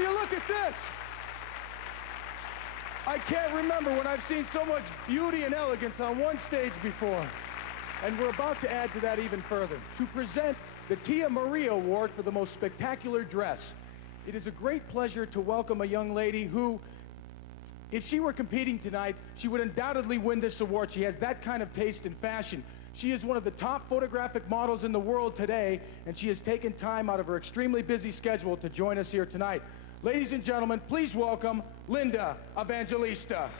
Will you look at this? I can't remember when I've seen so much beauty and elegance on one stage before. And we're about to add to that even further. To present the Tia Maria Award for the most spectacular dress. It is a great pleasure to welcome a young lady who, if she were competing tonight, she would undoubtedly win this award. She has that kind of taste in fashion. She is one of the top photographic models in the world today, and she has taken time out of her extremely busy schedule to join us here tonight. Ladies and gentlemen, please welcome Linda Evangelista.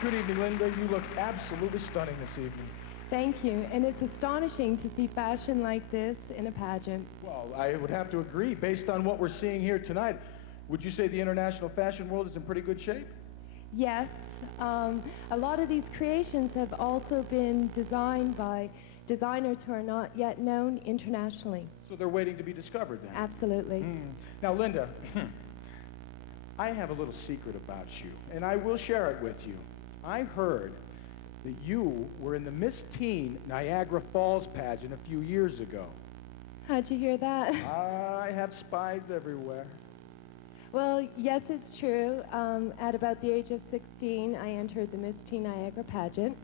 Good evening, Linda. You look absolutely stunning this evening. Thank you, and it's astonishing to see fashion like this in a pageant. Well, I would have to agree. Based on what we're seeing here tonight, would you say the international fashion world is in pretty good shape? Yes, a lot of these creations have also been designed by designers who are not yet known internationally. So they're waiting to be discovered then? Absolutely. Now, Linda, I have a little secret about you, and I will share it with you. I heard that you were in the Miss Teen Niagara Falls pageant a few years ago. How'd you hear that? I have spies everywhere. Well, yes, it's true. At about the age of 16, I entered the Miss Teen Niagara pageant.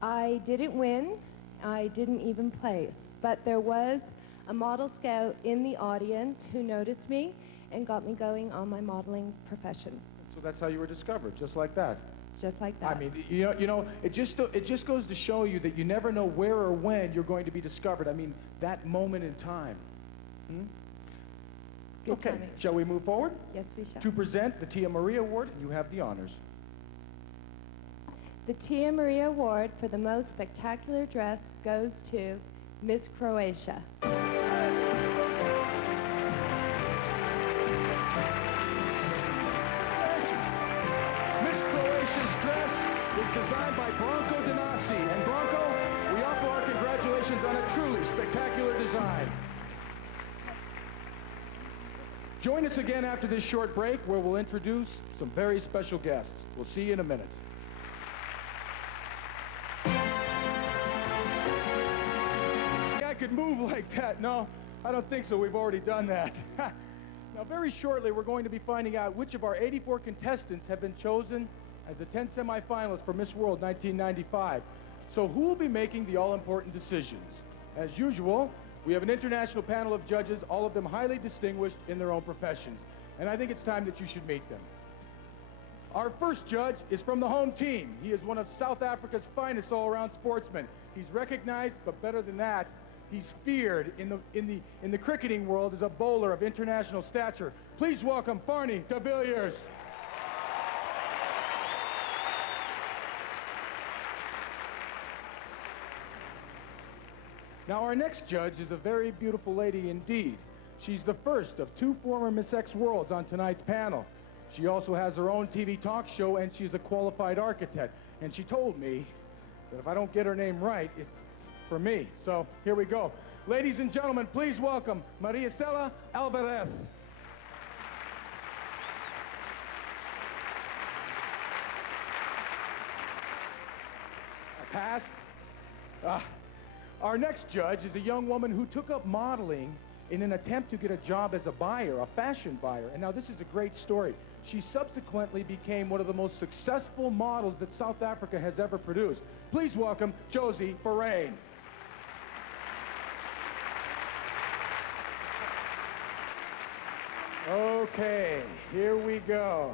I didn't win. I didn't even place. But there was a model scout in the audience who noticed me and got me going on my modeling profession. So that's how you were discovered, just like that? Just like that. I mean, you know, it just goes to show you that you never know where or when you're going to be discovered. I mean, that moment in time. Good timing. Shall we move forward? Yes, we shall. To present the Tia Maria Award, you have the honors. The Tia Maria Award for the most spectacular dress goes to Miss Croatia. Designed by Bronco Donasi. And Bronco, we offer our congratulations on a truly spectacular design. Join us again after this short break where we'll introduce some very special guests. We'll see you in a minute. I could move like that. No, I don't think so. We've already done that. Now, very shortly, we're going to be finding out which of our 84 contestants have been chosen as the 10 semifinalists for Miss World 1995. So who will be making the all-important decisions? As usual, we have an international panel of judges, all of them highly distinguished in their own professions. And I think it's time that you should meet them. Our first judge is from the home team. He is one of South Africa's finest all-around sportsmen. He's recognized, but better than that, he's feared in the cricketing world as a bowler of international stature. Please welcome Farney de Villiers. Now, our next judge is a very beautiful lady indeed. She's the first of two former Miss X Worlds on tonight's panel. She also has her own TV talk show, and she's a qualified architect. And she told me that if I don't get her name right, it's for me. So here we go. Ladies and gentlemen, please welcome Maria Cela Alvarez. I passed. Our next judge is a young woman who took up modeling in an attempt to get a job as a buyer, a fashion buyer. And now this is a great story. She subsequently became one of the most successful models that South Africa has ever produced. Please welcome Josie Barain. Okay, here we go.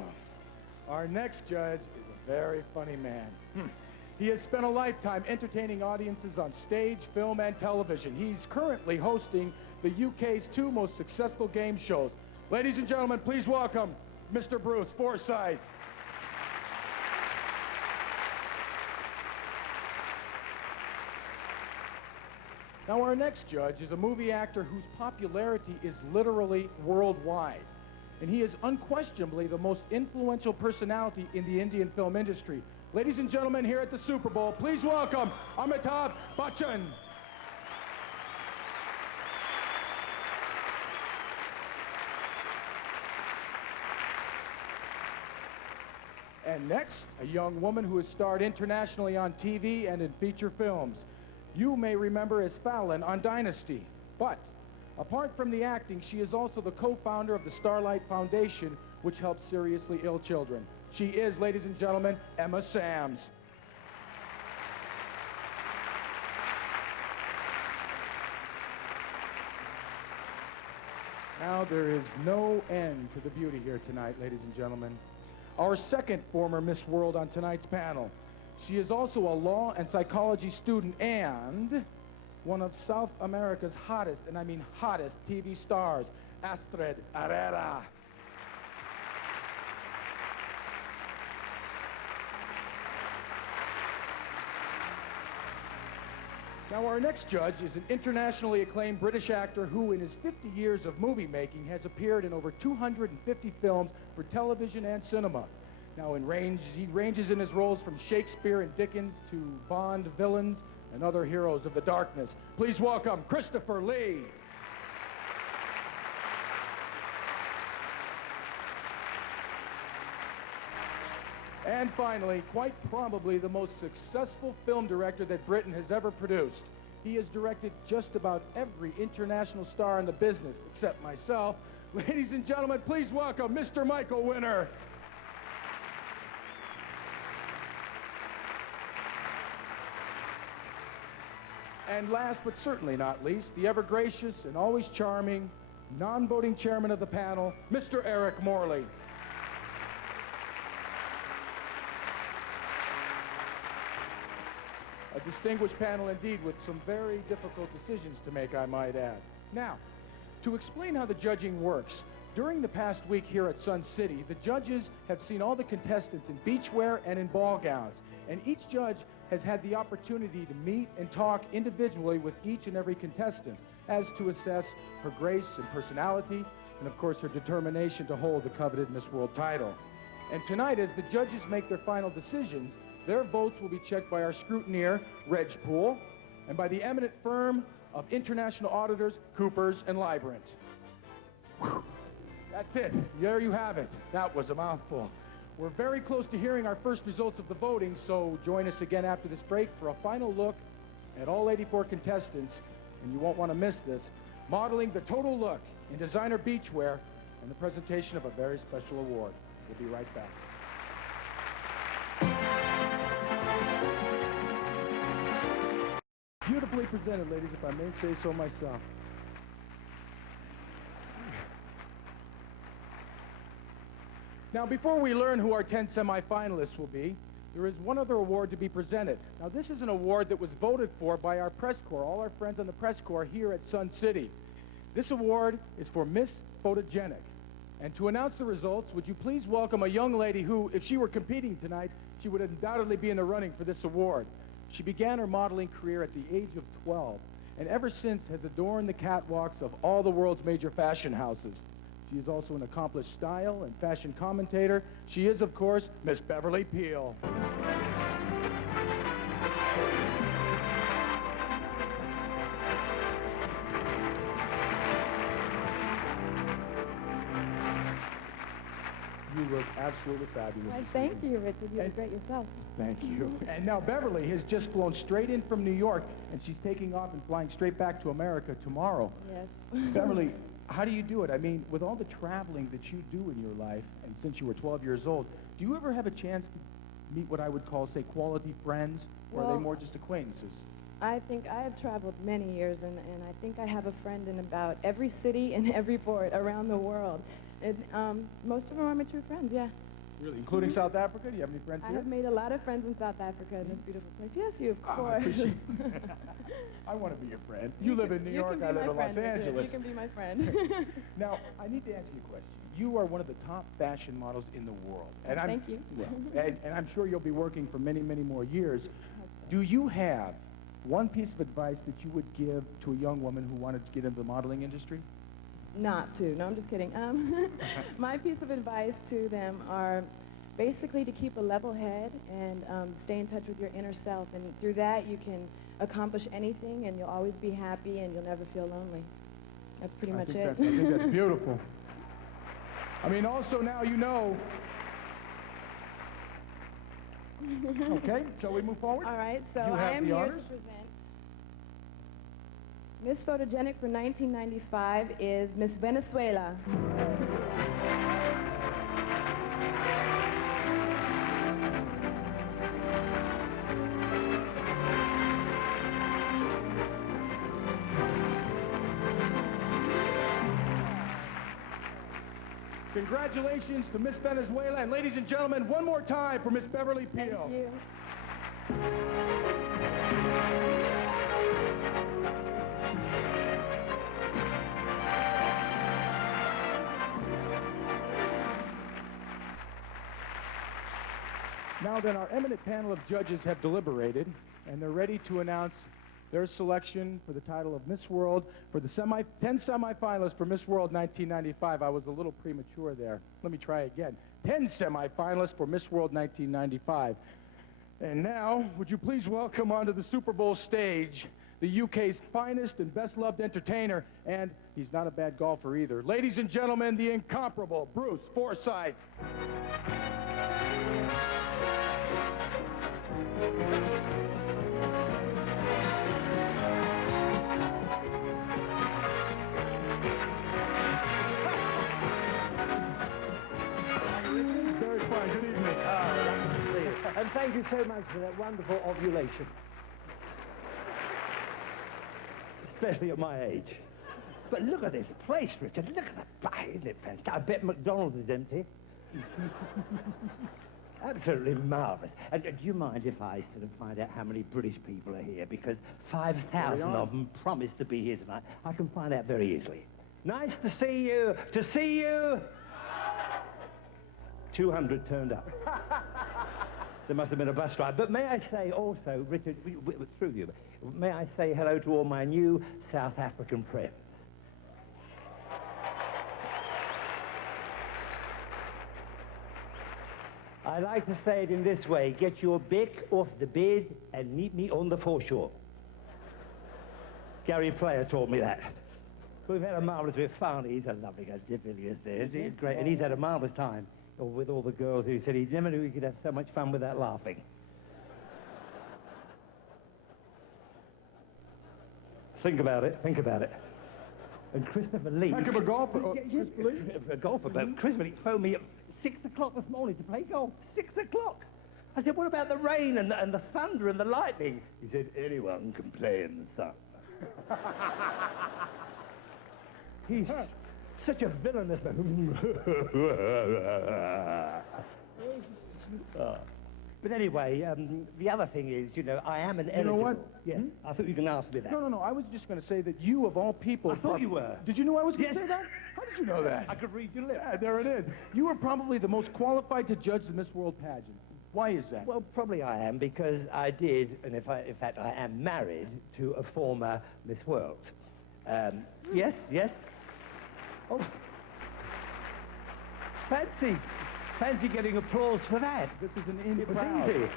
Our next judge is a very funny man. He has spent a lifetime entertaining audiences on stage, film, and television. He's currently hosting the UK's two most successful game shows. Ladies and gentlemen, please welcome Mr. Bruce Forsyth. Now, our next judge is a movie actor whose popularity is literally worldwide. And he is unquestionably the most influential personality in the Indian film industry. Ladies and gentlemen, here at the Super Bowl, please welcome Amitabh Bachchan. And next, a young woman who has starred internationally on TV and in feature films. You may remember as Fallon on Dynasty, but apart from the acting, she is also the co-founder of the Starlight Foundation, which helps seriously ill children. She is, ladies and gentlemen, Emma Sams. Now, there is no end to the beauty here tonight, ladies and gentlemen. Our second former Miss World on tonight's panel. She is also a law and psychology student and one of South America's hottest, and I mean hottest, TV stars, Astrid Herrera. Now, our next judge is an internationally acclaimed British actor who, in his 50 years of movie making, has appeared in over 250 films for television and cinema. Now, he ranges in his roles from Shakespeare and Dickens to Bond villains and other heroes of the darkness. Please welcome Christopher Lee. And finally, quite probably the most successful film director that Britain has ever produced. He has directed just about every international star in the business, except myself. Ladies and gentlemen, please welcome Mr. Michael Winner. And last but certainly not least, the ever-gracious and always charming, non-voting chairman of the panel, Mr. Eric Morley. A distinguished panel indeed, with some very difficult decisions to make, I might add. Now, to explain how the judging works, during the past week here at Sun City, the judges have seen all the contestants in beachwear and in ball gowns, and each judge has had the opportunity to meet and talk individually with each and every contestant, as to assess her grace and personality, and of course her determination to hold the coveted Miss World title. And tonight, as the judges make their final decisions, their votes will be checked by our scrutineer, Reg Poole, and by the eminent firm of international auditors, Coopers and Librant. Whew. That's it. There you have it. That was a mouthful. We're very close to hearing our first results of the voting, so join us again after this break for a final look at all 84 contestants, and you won't want to miss this, modeling the total look in designer beachwear and the presentation of a very special award. We'll be right back. Beautifully presented, ladies, if I may say so myself. Now, before we learn who our 10 semifinalists will be, there is one other award to be presented. Now, this is an award that was voted for by our press corps, all our friends on the press corps here at Sun City. This award is for Miss Photogenic. And to announce the results, would you please welcome a young lady who, if she were competing tonight, she would undoubtedly be in the running for this award. She began her modeling career at the age of 12, and ever since has adorned the catwalks of all the world's major fashion houses. She is also an accomplished style and fashion commentator. She is, of course, Miss Beverly Peel. You look absolutely fabulous. Why, thank you, Richard. You look great yourself. Thank you. And now Beverly has just flown straight in from New York, and she's taking off and flying straight back to America tomorrow. Yes. Beverly, how do you do it? I mean, with all the traveling that you do in your life, and since you were 12 years old, do you ever have a chance to meet what I would call, say, quality friends, or are they more just acquaintances? I think I have traveled many years, and I think I have a friend in about every city and every port around the world. And most of them are my true friends, yeah. Really? Including South Africa? Do you have any friends here? I have made a lot of friends in South Africa, in this beautiful place. Yes, you, of course. I want to be your friend. You live in New York, I live in Los Angeles. You can be my friend. Now, I need to ask you a question. You are one of the top fashion models in the world. And Thank you. Well, and I'm sure you'll be working for many, many more years. I hope so. Do you have one piece of advice that you would give to a young woman who wanted to get into the modeling industry? Not to. No, I'm just kidding. My piece of advice to them are basically to keep a level head and stay in touch with your inner self. And through that, you can accomplish anything, and you'll always be happy, and you'll never feel lonely. That's pretty much it. I think that's beautiful. I mean, also now you know Okay, shall we move forward? All right, so You I have am the here honors. to present. Miss Photogenic for 1995 is Miss Venezuela. Congratulations to Miss Venezuela, and ladies and gentlemen, one more time for Miss Beverly Peel. Thank you. Now then, our eminent panel of judges have deliberated, and they're ready to announce their selection for the title of Miss World for the 10 semifinalists for Miss World 1995. I was a little premature there. Let me try again. 10 semifinalists for Miss World 1995. And now, would you please welcome onto the Super Bowl stage the UK's finest and best-loved entertainer, and he's not a bad golfer either. Ladies and gentlemen, the incomparable Bruce Forsyth. Very fine. Good evening. And thank you so much for that wonderful ovulation. Especially at my age. But look at this place, Richard. Look at the bar. Isn't it fantastic? I bet McDonald's is empty. Absolutely marvellous. And do you mind if I sort of find out how many British people are here? Because 5,000 of them promised to be here tonight. I can find out very easily. Nice to see you. To see you. 200 turned up. There must have been a bus ride. But may I say also, Richard, through you, may I say hello to all my new South African friends? I like to say it in this way: get your bick off the bed and meet me on the foreshore. Gary Player taught me that. We've had a marvellous bit of fun. He's a lovely guy. He really is there. Isn't he? Great. And he's had a marvellous time with all the girls who said he never knew he could have so much fun without laughing. Think about it. Think about it. And Christopher Lee... Heck of a golfer. Christopher Lee? A golfer, but Christopher Lee phoned me at 6 o'clock this morning to play golf. 6 o'clock. I said, what about the rain and the thunder and the lightning? He said, anyone can play in the sun. He's such a villainous man. But anyway, the other thing is, you know, I am an eligible. You know what? Yes. I thought you were going to ask me that. No. I was just going to say that you, of all people... I thought you were. Did you know I was going to Yes. say that? How did you know that? I could read your lips. Yeah, there it is. You are probably the most qualified to judge the Miss World pageant. Why is that? Well, probably I am, because I did, and in fact, I am married to a former Miss World. Yes? Oh. Fancy getting applause for that. This is an in It was crowd. easy.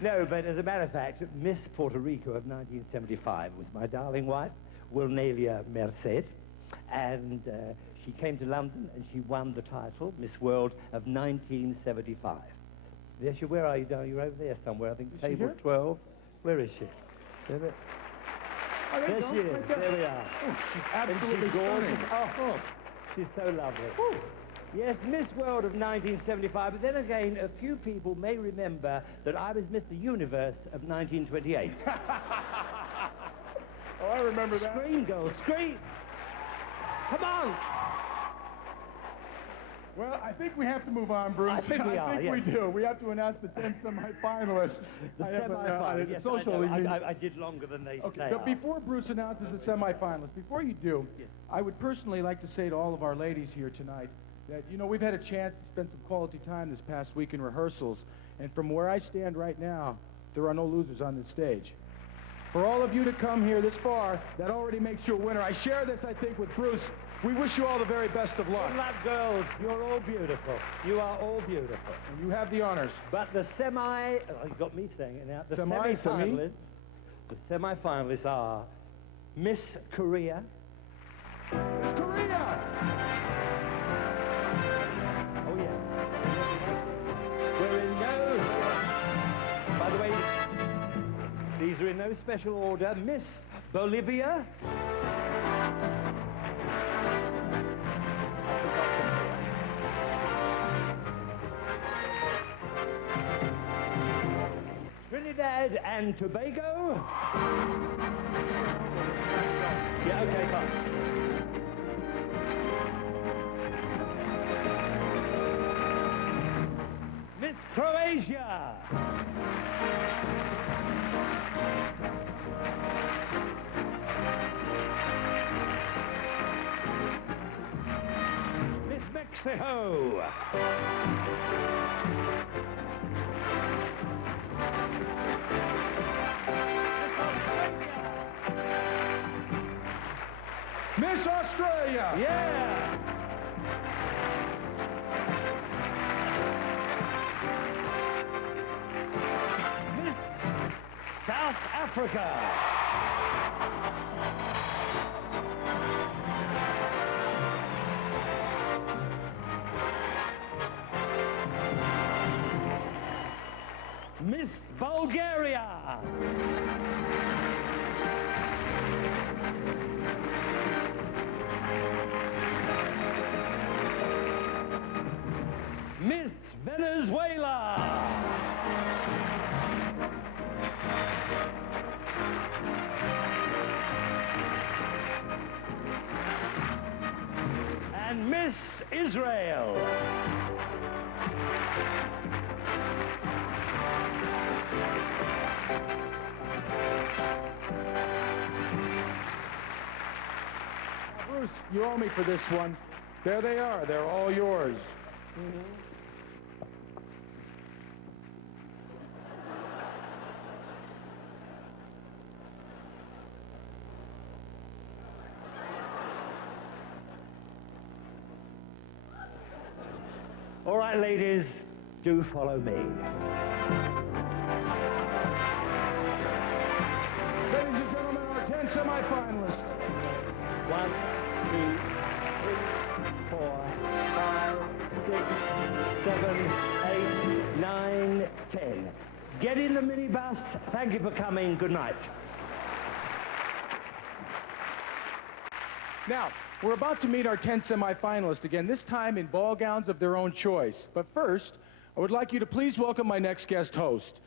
No, but as a matter of fact, Miss Puerto Rico of 1975 was my darling wife, Wilnelia Merced, and she came to London and she won the title, Miss World of 1975. Yes, where are you, darling? You're over there somewhere, I think, Is she table here? 12. Where is she? There, Oh, there you she go, is. right there. There we are. Oh, she's Isn't absolutely she gorgeous? stunning. Oh, she's so lovely. Yes, Miss World of 1975, but then again, a few people may remember that I was Mr. Universe of 1928. Oh, I remember that. Scream, girls, scream! Come on! Well, I think we have to move on, Bruce. I think we are, I think we yes. do. We have to announce the 10 semi-finalists. The I have a- semi-final, yes, social, you mean- I did longer than they Okay, say. but before Bruce announces the semifinalists, before you do, I would personally like to say to all of our ladies here tonight that, you know, we've had a chance to spend some quality time this past week in rehearsals, and from where I stand right now, there are no losers on this stage. For all of you to come here this far, that already makes you a winner. I share this, I think, with Bruce. We wish you all the very best of luck. Good luck, girls. You're all beautiful. You are all beautiful. And you have the honors. But the you got me saying it now. The Semi, semi-finalists are Miss Korea. Miss Korea! Oh, yeah. We're in no These are in no special order. Miss Bolivia. Trinidad and Tobago. Yeah, okay, fine. Miss Croatia. Miss Mexico. Miss Australia. Yeah. Miss South Africa. Miss Bulgaria. Miss Venezuela. And Miss Israel. Bruce, you owe me for this one. There they are. They're all yours. All right, ladies, do follow me. Ladies and gentlemen, our 10 semifinalists. 1, 2, 3, 4, 5, 6, 7, 8, 9, 10. Get in the minibus. Thank you for coming. Good night. Now, we're about to meet our 10 semifinalists again, this time in ball gowns of their own choice. But first, I would like you to please welcome my next guest host.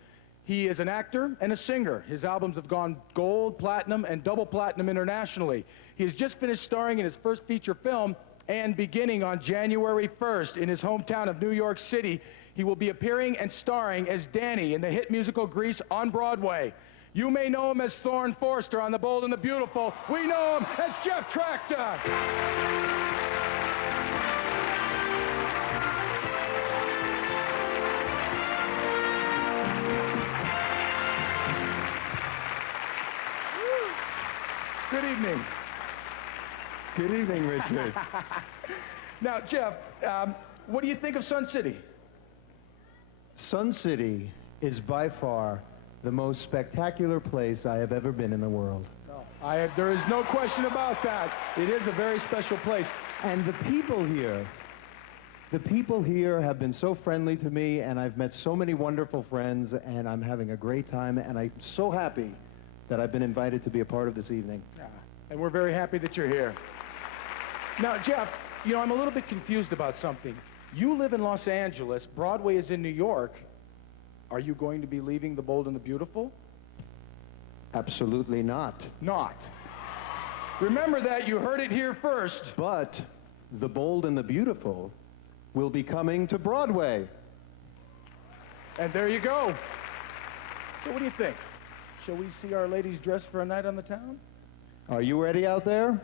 He is an actor and a singer. His albums have gone gold, platinum, and double platinum internationally. He has just finished starring in his first feature film, and beginning on January 1st in his hometown of New York City, he will be appearing and starring as Danny in the hit musical Grease on Broadway. You may know him as Thorne Forster on The Bold and the Beautiful. We know him as Jeff Tractor. Good evening. Good evening, Richard. Now, Jeff, what do you think of Sun City? Sun City is by far the most spectacular place I have ever been in the world. There is no question about that. It is a very special place. And the people here have been so friendly to me, and I've met so many wonderful friends, and I'm having a great time, and I'm so happy that I've been invited to be a part of this evening. Yeah, and we're very happy that you're here. Now, Jeff, you know, I'm a little bit confused about something. You live in Los Angeles, Broadway is in New York. Are you going to be leaving The Bold and the Beautiful? Absolutely not. Not. Remember that, you heard it here first. But The Bold and the Beautiful will be coming to Broadway. And there you go. So what do you think? Shall we see our ladies dressed for a night on the town? Are you ready out there?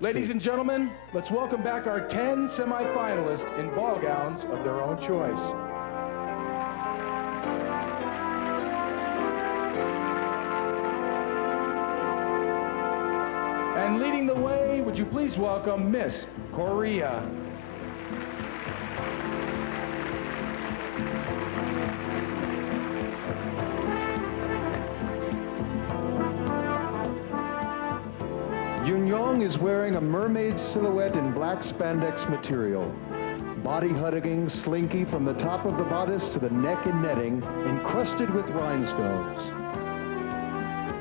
Ladies and gentlemen, let's welcome back our 10 semifinalists in ball gowns of their own choice. And leading the way, would you please welcome Miss Korea. Yoon Young is wearing a mermaid silhouette in black spandex material. body-hugging slinky from the top of the bodice to the neck and netting, encrusted with rhinestones.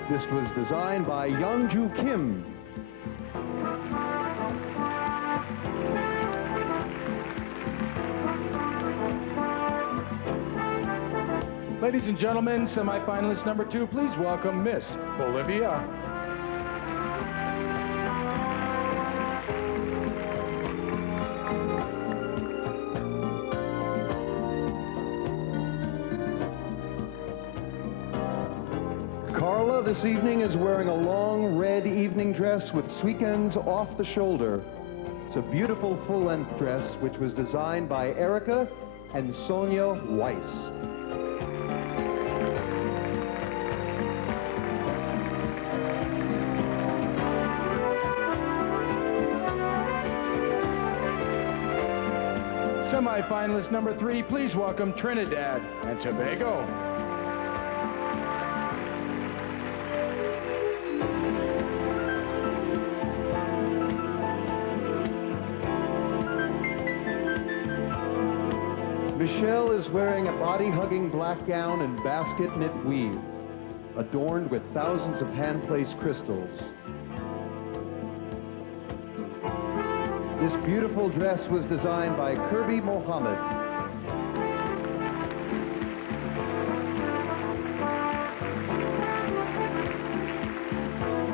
This was designed by Youngju Kim. Ladies and gentlemen, semifinalist number 2, please welcome Miss Bolivia. Carla this evening is wearing a long red evening dress with sweekends off the shoulder. It's a beautiful full-length dress which was designed by Erica and Sonia Weiss. Semifinalist number 3, please welcome Trinidad and Tobago. Michelle is wearing a body-hugging black gown and basket knit weave, adorned with thousands of hand-placed crystals. This beautiful dress was designed by Kirby Mohammed.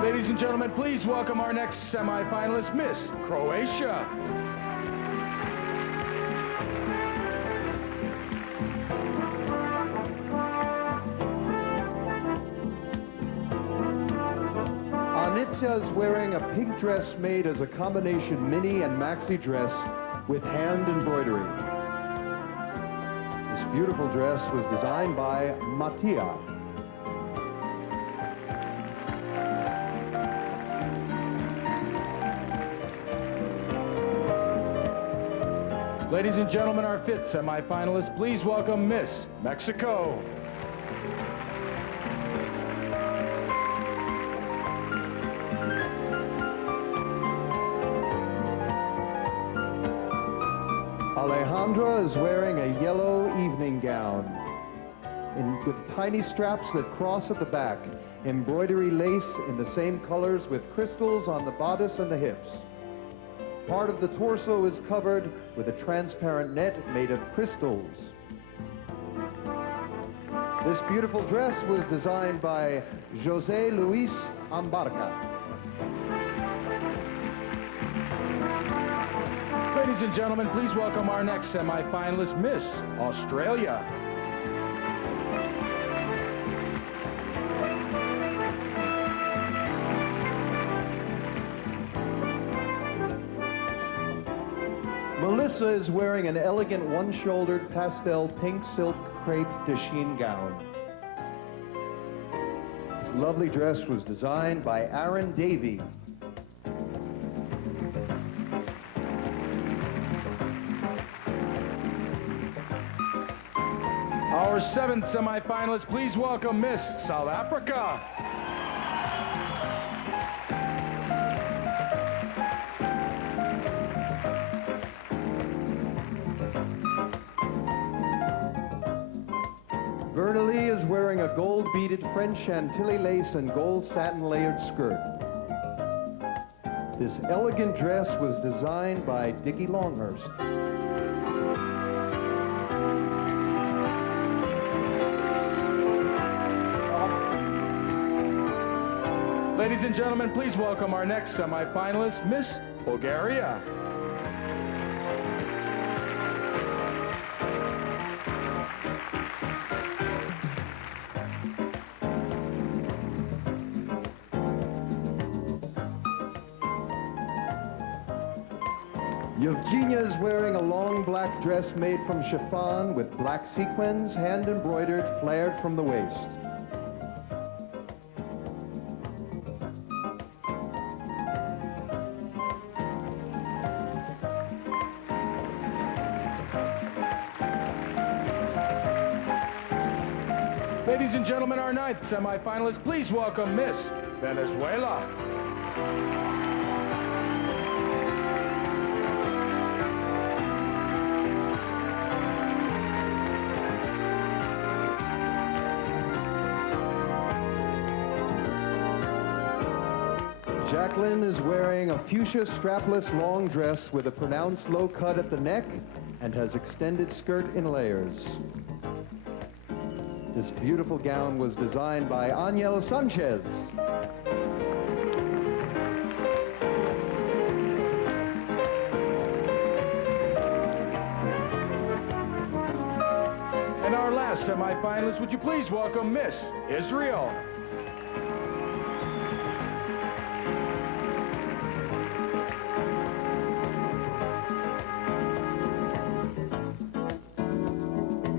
Ladies and gentlemen, please welcome our next semifinalist, Miss Croatia. Anitya is wearing a pink dress made as a combination mini and maxi dress with hand embroidery. This beautiful dress was designed by Mattia. Ladies and gentlemen, our 5th semifinalist, please welcome Miss Mexico. Alejandra is wearing a yellow evening gown with tiny straps that cross at the back, embroidery lace in the same colors with crystals on the bodice and the hips. Part of the torso is covered with a transparent net made of crystals. This beautiful dress was designed by José Luis Ambarca. Ladies and gentlemen, please welcome our next semifinalist, Miss Australia. Melissa is wearing an elegant one-shouldered pastel pink silk crepe de chine gown. This lovely dress was designed by Aaron Davey. Our 7th semifinalist, please welcome Miss South Africa. Bernalie is wearing a gold beaded French Chantilly lace and gold satin layered skirt. This elegant dress was designed by Dickie Longhurst. Ladies and gentlemen, please welcome our next semifinalist, Miss Bulgaria. Yevgenia is wearing a long black dress made from chiffon with black sequins, hand embroidered, flared from the waist. Ladies and gentlemen, our 9th semifinalist, please welcome Miss Venezuela. Jacqueline is wearing a fuchsia strapless long dress with a pronounced low cut at the neck and has extended skirt in layers. This beautiful gown was designed by Ángel Sanchez. And our last semifinalist, would you please welcome Miss Israel.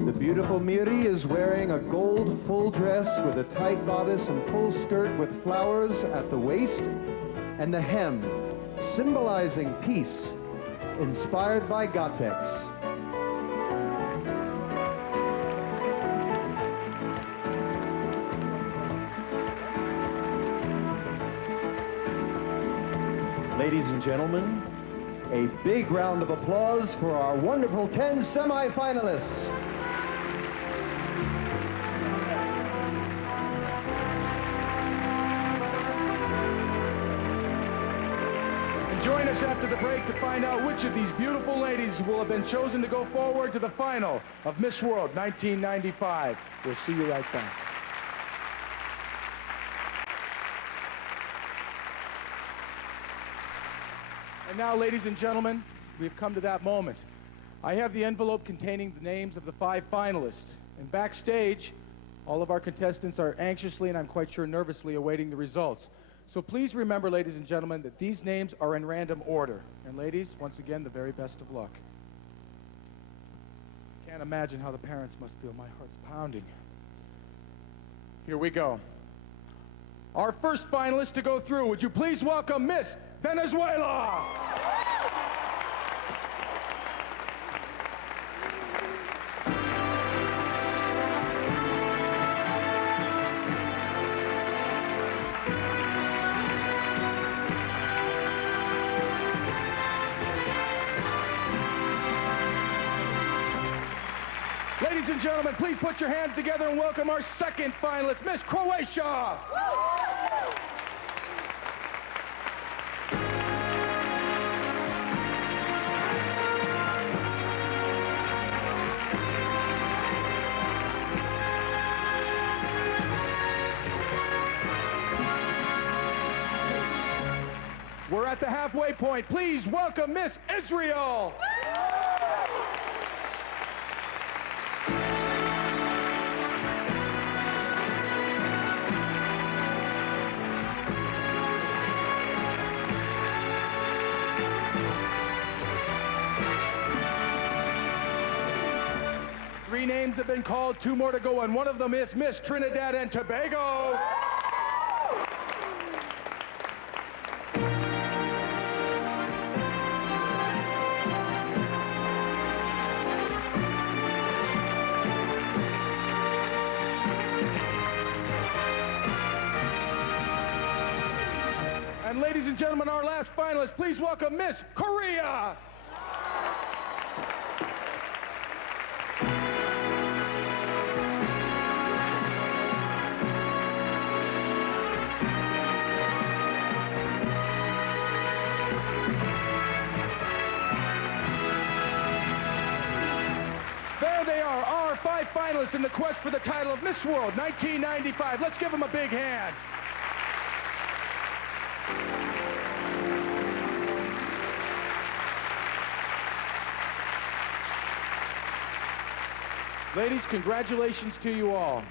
The beautiful Miri is wearing a gold full dress with a tight bodice and full skirt with flowers at the waist and the hem, symbolizing peace, inspired by Gotex. Ladies and gentlemen, a big round of applause for our wonderful 10 semifinalists. And join us after the break to find out which of these beautiful ladies will have been chosen to go forward to the final of Miss World 1995. We'll see you right back. And now, ladies and gentlemen, we've come to that moment. I have the envelope containing the names of the 5 finalists. And backstage, all of our contestants are anxiously and I'm quite sure nervously awaiting the results. So please remember, ladies and gentlemen, that these names are in random order. And ladies, once again, the very best of luck. Can't imagine how the parents must feel. My heart's pounding. Here we go. Our first finalist to go through, would you please welcome Miss Venezuela? Ladies and gentlemen, please put your hands together and welcome our second finalist, Miss Croatia. We're at the halfway point. Please welcome Miss Israel. Three names have been called, 2 more to go, and one of them is Miss Trinidad and Tobago. And ladies and gentlemen, our last finalist, please welcome Miss Korea. There they are, our 5 finalists in the quest for the title of Miss World 1995. Let's give them a big hand. Ladies, congratulations to you all.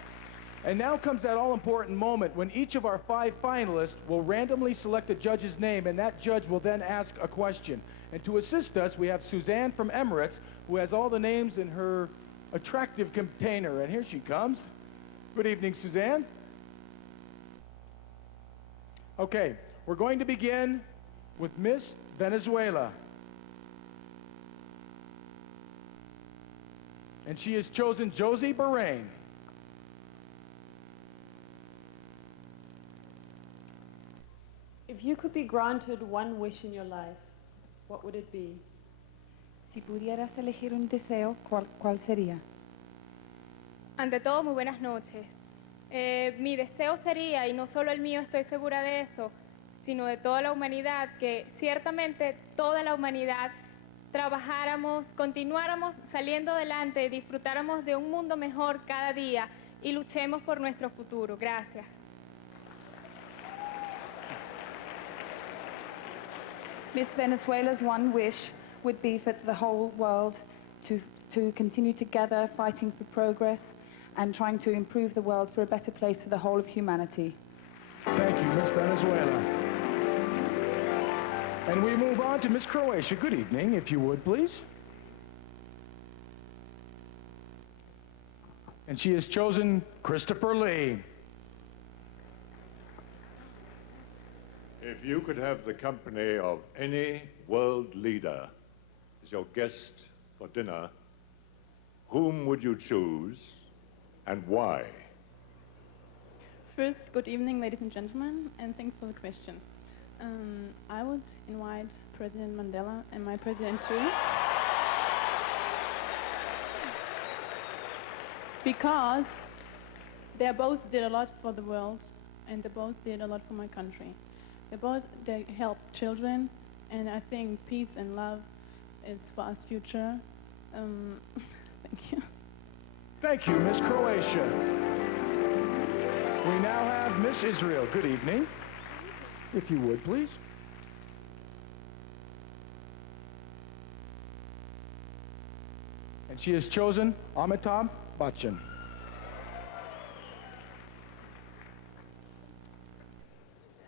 And now comes that all-important moment when each of our 5 finalists will randomly select a judge's name, and that judge will then ask a question. And to assist us, we have Suzanne from Emirates, who has all the names in her attractive container. And here she comes. Good evening, Suzanne. Okay, we're going to begin with Miss Venezuela. And she has chosen Josie Bahrain. If you could be granted one wish in your life, what would it be? Si pudieras elegir un deseo, ¿cuál sería? Ante todo, muy buenas noches. Mi deseo sería, y no solo el mío, estoy segura de eso, sino de toda la humanidad, que ciertamente toda la humanidad trabajáramos, continuáramos saliendo adelante, disfrutáramos de un mundo mejor cada día y luchemos por nuestro futuro. Gracias. Miss Venezuela's one wish would be for the whole world to continue together, fighting for progress and trying to improve the world for a better place for the whole of humanity. Thank you, Miss Venezuela. And we move on to Miss Croatia. Good evening, if you would, please. And she has chosen Christopher Lee. If you could have the company of any world leader as your guest for dinner, whom would you choose and why? First, good evening, ladies and gentlemen, and thanks for the question. I would invite President Mandela and my president too, because they both did a lot for the world, and they both did a lot for my country. They helped children, and I think peace and love is for us future. Thank you. Thank you, Miss Croatia. We now have Miss Israel. Good evening. If you would, please. And she has chosen Amitabh Bachchan.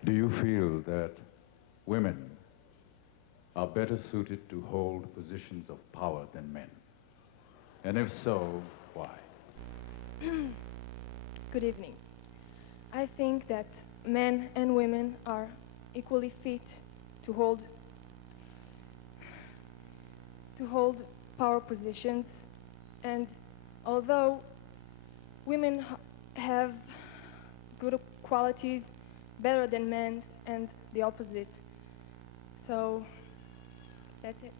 Do you feel that women are better suited to hold positions of power than men? And if so, why? Good evening. I think that men and women are equally fit to hold power positions, and although women have good qualities better than men and the opposite. So that's it.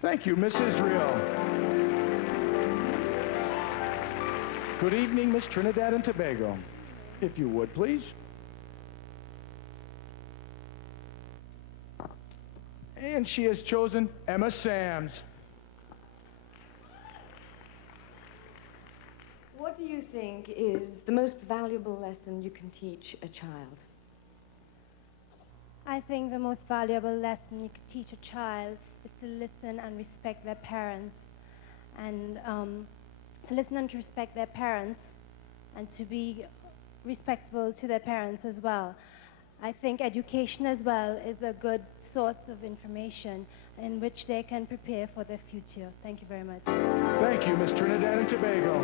Thank you, Miss Israel. Good evening, Miss Trinidad and Tobago. If you would, please. And she has chosen Emma Sams. What do you think is the most valuable lesson you can teach a child? I think the most valuable lesson you can teach a child is to listen and respect their parents, and to listen and to respect their parents, and to be respectful to their parents as well. I think education as well is a good source of information in which they can prepare for their future. Thank you very much. Thank you, Miss Trinidad and Tobago.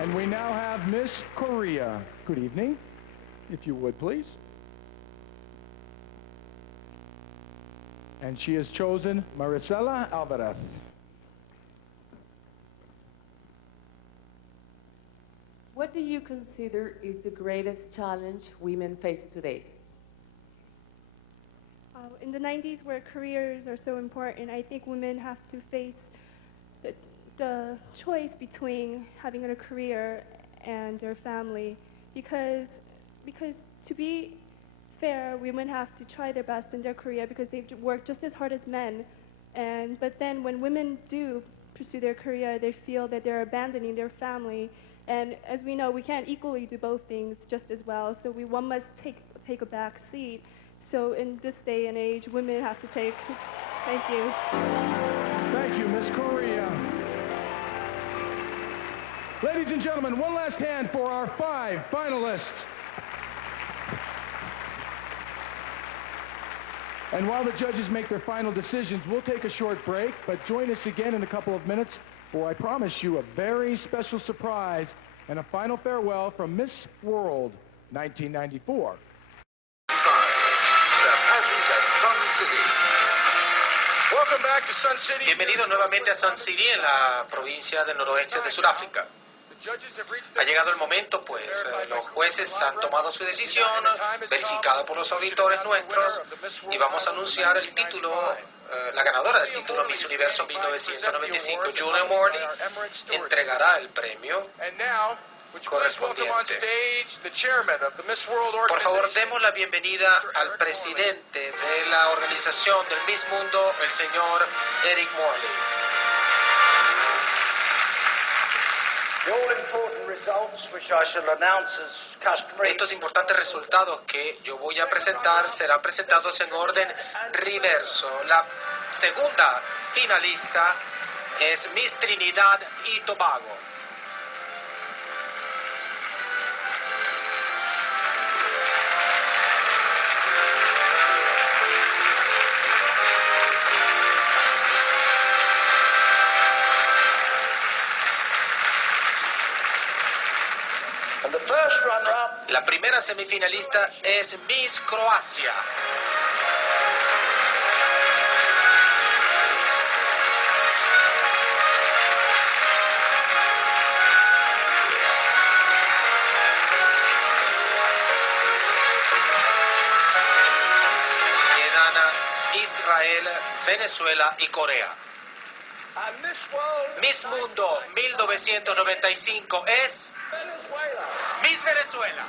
And we now have Miss Korea. Good evening, if you would, please. And she has chosen Maricela Alvarez. What do you consider is the greatest challenge women face today? In the 90s, where careers are so important, I think women have to face the choice between having a career and their family, because to be fair, women have to try their best in their career because they work just as hard as men. But then when women do pursue their career, they feel that they're abandoning their family. And as we know, we can't equally do both things just as well. So one must take a back seat. So in this day and age, women have to take. Thank you. Thank you, Miss Korea. Ladies and gentlemen, one last hand for our 5 finalists. And while the judges make their final decisions, we'll take a short break, but join us again in a couple of minutes for, I promise you, a very special surprise and a final farewell from Miss World 1994. The pageant at Sun City. Welcome back to Sun City. Bienvenidos nuevamente a Sun City, en la provincia del noroeste de Sudáfrica. Ha llegado el momento, pues los jueces han tomado su decisión, verificada por los auditores nuestros, y vamos a anunciar el título, la ganadora del título Miss Universo 1995, Julia Morley, entregará el premio. correspondiente. Por favor, demos la bienvenida al presidente de la organización del Miss Mundo, el señor Eric Morley. Estos importantes resultados que yo voy a presentar serán presentados en orden reverso. La segunda finalista es Miss Trinidad y Tobago. La primera semifinalista es Miss Croacia. Quedan Israel, Venezuela y Corea. Miss Mundo 1995 es Miss Venezuela.